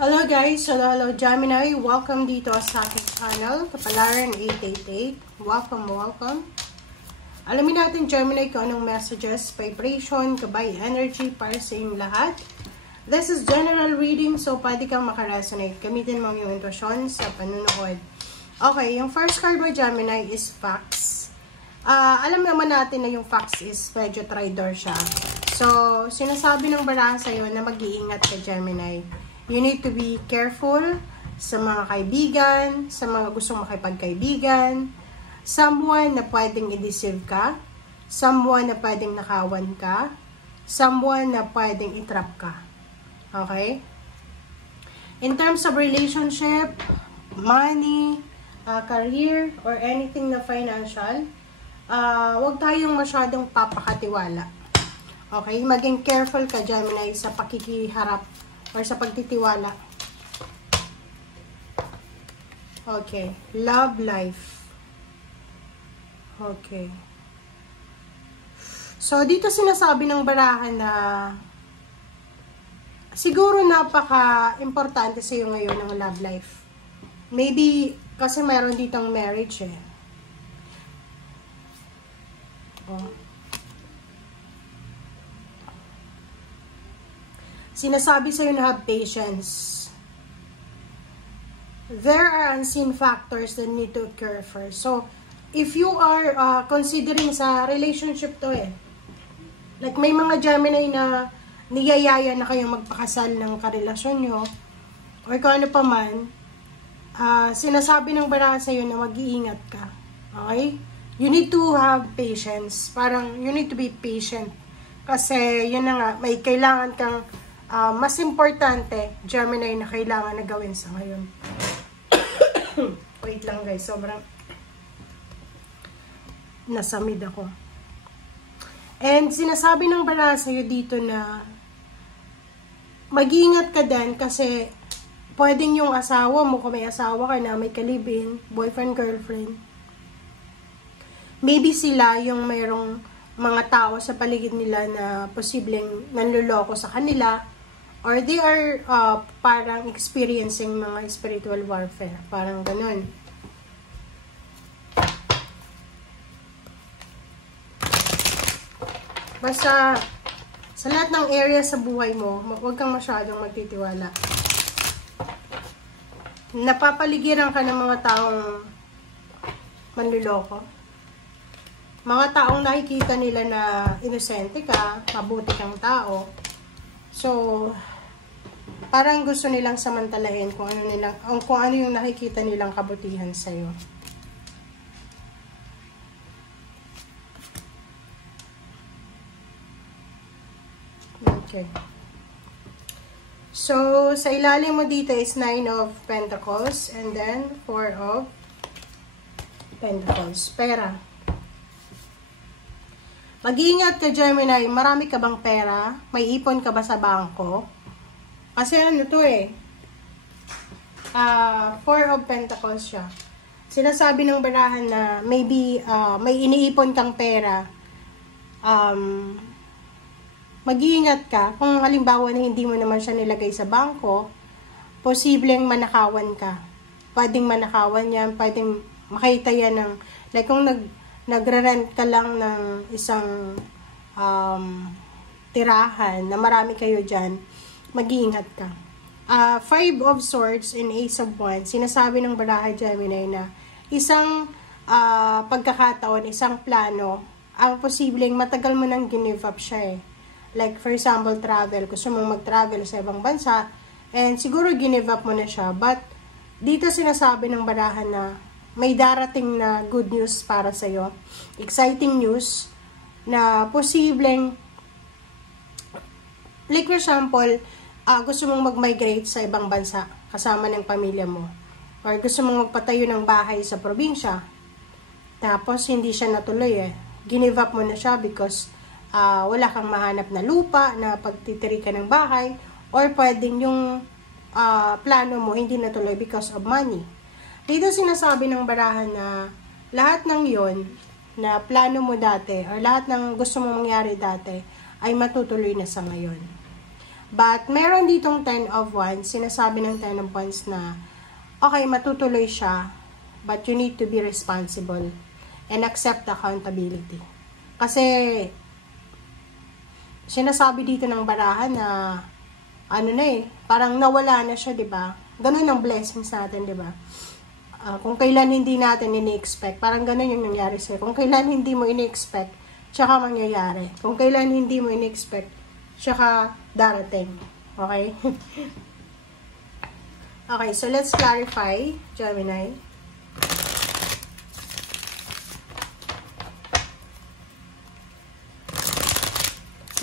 Hello guys! Hello Gemini! Welcome dito sa aking channel, Kapalaran 888. Welcome! Alamin natin Gemini kung anong messages, vibration, gabay, energy para sa inyong lahat. This is general reading, so pwede kang makaresonate. Gamitin mo yung intuition sa panunood. Okay, yung first card mo Gemini is Fox. Alam naman natin na yung Fox is medyo traitor siya. So, sinasabi ng baraha sa'yo na mag-iingat ka Gemini. You need to be careful sa mga kaibigan, sa mga gustong makipagkaibigan, someone na pwedeng i-deceive ka, someone na pwedeng nakawan ka, someone na pwedeng i-trap ka. Okay? In terms of relationship, money, career, or anything na financial, huwag tayong masyadong papakatiwala. Okay? Maging careful ka, Gemini, sa pakikiharap or sa pagtitiwala. Okay. Love life. Okay. So, dito sinasabi ng barahan na siguro napaka-importante sa iyo ngayon ng love life. Maybe, kasi mayroon ditong marriage eh. Oh. Sinasabi sa'yo na have patience. There are unseen factors that need to occur first. So, if you are considering sa relationship to eh, like may mga Gemini na niyayaya na kayong magpakasal ng karelasyon nyo, or kung ano pa man, sinasabi ng baraha sa'yo na mag-iingat ka. Okay? You need to have patience. Parang, you need to be patient. Kasi, yun na nga, may kailangan kang mas importante, Gemini, na kailangan na gawin sa ngayon. Wait lang guys, sobrang nasamid ako. And sinasabi ng baraha sa'yo dito na mag-iingat ka din kasi pwedeng yung asawa mo, kung may asawa ka na, may kalibin, boyfriend, girlfriend, maybe sila yung mayroong mga tao sa paligid nila na posibleng nanluloko sa kanila, or they are parang experiencing mga spiritual warfare. Parang ganun. Basta, sa lahat ng area sa buhay mo, huwag kang masyadong magtitiwala. Napapaligiran ka ng mga taong manluloko. Mga taong nakikita nila na inosente ka, mabuti kang tao. So, parang gusto nilang samantalahin kung ano yung nakikita nilang kabutihan sa'yo. Okay. So, sa ilalim mo dito is 9 of Pentacles and then 4 of Pentacles. Pera. Mag-iingat ka, Gemini. Marami ka bang pera? May ipon ka ba sa bangko? Kasi ano to eh. 4 of Pentacles siya. Sinasabi ng barahan na maybe may iniipon kang pera. Mag-iingat ka. Kung halimbawa na hindi mo naman siya nilagay sa bangko, posibleng manakawan ka. Pwedeng manakawan yan. Pwedeng makita yan ng, like kung nagre-rent ka lang ng isang tirahan na marami kayo dyan, mag-iingat ka. 5 of Swords and Ace of Wands, sinasabi ng baraha Gemini na isang pagkakataon, isang plano, ang posibleng matagal mo nang give up siya eh. Like for example, travel. Gusto mong mag-travel sa ibang bansa and siguro give up mo na siya. But dito sinasabi ng baraha na may darating na good news para sa'yo. Exciting news na posibleng, like for example, gusto mong mag-migrate sa ibang bansa kasama ng pamilya mo. Or gusto mong magpatayo ng bahay sa probinsya. Tapos, hindi siya natuloy eh. Give up mo na siya because wala kang mahanap na lupa na pagtitiri ka ng bahay. Or pwedeng yung plano mo hindi natuloy because of money. Dito sinasabi ng barahan na lahat ng yon na plano mo dati or lahat ng gusto mong mangyari dati ay matutuloy na sa ngayon. But, meron ditong 10 of Wands. Sinasabi ng 10 of Wands na, okay, matutuloy siya, but you need to be responsible and accept accountability. Kasi, sinasabi dito ng barahan na, ano na parang nawala na siya, diba? Ganun ang blessings natin, diba? Kung kailan hindi natin ini-expect, parang ganun yung nangyari sa'yo. Kung kailan hindi mo ini-expect, tsaka mangyayari. Kung kailan hindi mo ini-expect, tsaka darating. Okay? Okay, so let's clarify, Gemini.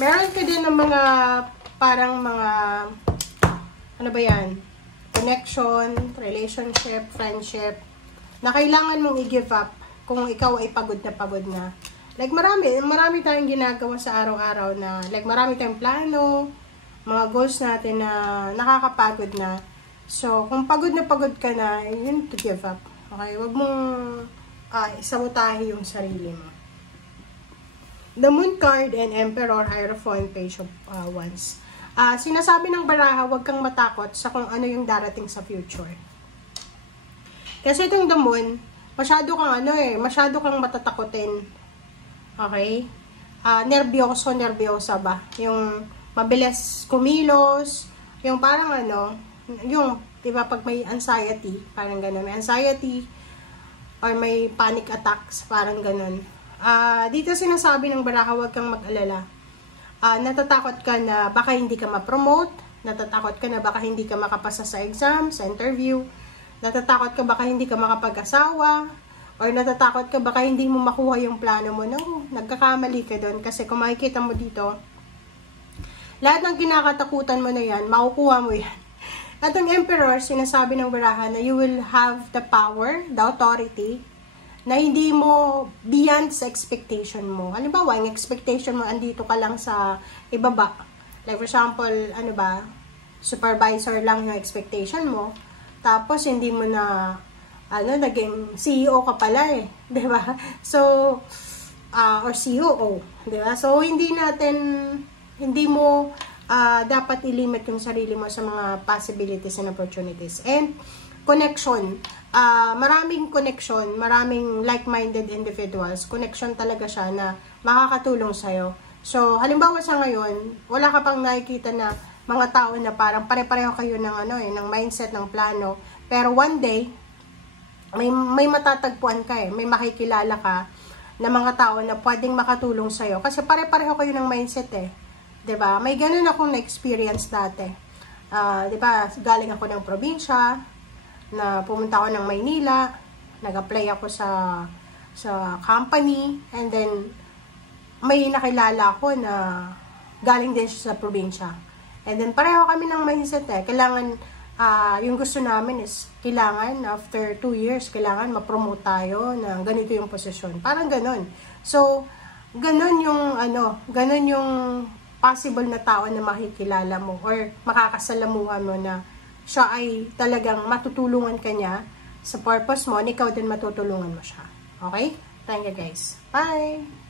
Meron ka din ng mga, parang mga, ano ba yan? Connection, relationship, friendship, na kailangan mong i-give up kung ikaw ay pagod na. Like, marami tayong ginagawa sa araw-araw na, like, marami tayong plano, mga goals natin na nakakapagod na. So, kung pagod ka na, you need to give up. Okay? Huwag mong isabotahe yung sarili mo. The Moon card and Emperor, Hierophant, Page of Wands. Sinasabi ng baraha, huwag kang matakot sa kung ano yung darating sa future. Kasi itong The Moon, masyado kang matatakotin. Okay? Nervyosa ba? Yung mabilis kumilos, yung parang yung, diba, pag may anxiety, parang ganun, may anxiety, or may panic attacks, parang ganun. Dito sinasabi ng baraha, huwag kang mag-alala. Natatakot ka na baka hindi ka ma-promote, natatakot ka na baka hindi ka makapasa sa exam, sa interview, natatakot ka baka hindi ka makapag-asawa, or natatakot ka baka hindi mo makuha yung plano mo. No, nagkakamali ka doon kasi kung makikita mo dito, lahat ng kinakatakutan mo na yan, makukuha mo yan. At ang Emperor, sinasabi ng baraha na you will have the power, the authority, na hindi mo beyond sa expectation mo. Halimbawa, yung expectation mo, andito ka lang sa ibaba. Like for example, supervisor lang yung expectation mo. Tapos, hindi mo na, naging CEO ka pala diba? So, or COO, diba? So, hindi mo dapat ilimit yung sarili mo sa mga possibilities and opportunities. And, connection. Maraming connection, maraming like-minded individuals. Connection talaga siya na makakatulong sa'yo. So, halimbawa sa ngayon, wala ka pang nakikita na mga tao na parang pare-pareho kayo ng ng mindset, ng plano. Pero one day, may matatagpuan ka may makikilala ka na mga tao na pwedeng makatulong sa'yo. Kasi pare-pareho kayo ng mindset Diba? May ganun akong na-experience dati. Diba? Galing ako ng probinsya, na pumunta ako ng Maynila, nag-apply ako sa company, and then may nakilala ako na galing din siya sa probinsya. And then pareho kami ng mindset kailangan, yung gusto namin is, kailangan after 2 years, kailangan ma-promote tayo na ganito yung posisyon. Parang ganun. So, ganun yung possible na tao na makikilala mo or makakasalamuhan mo na siya ay talagang matutulungan ka niya sa purpose mo, and ikaw din matutulungan mo siya. Okay? Thank you guys. Bye!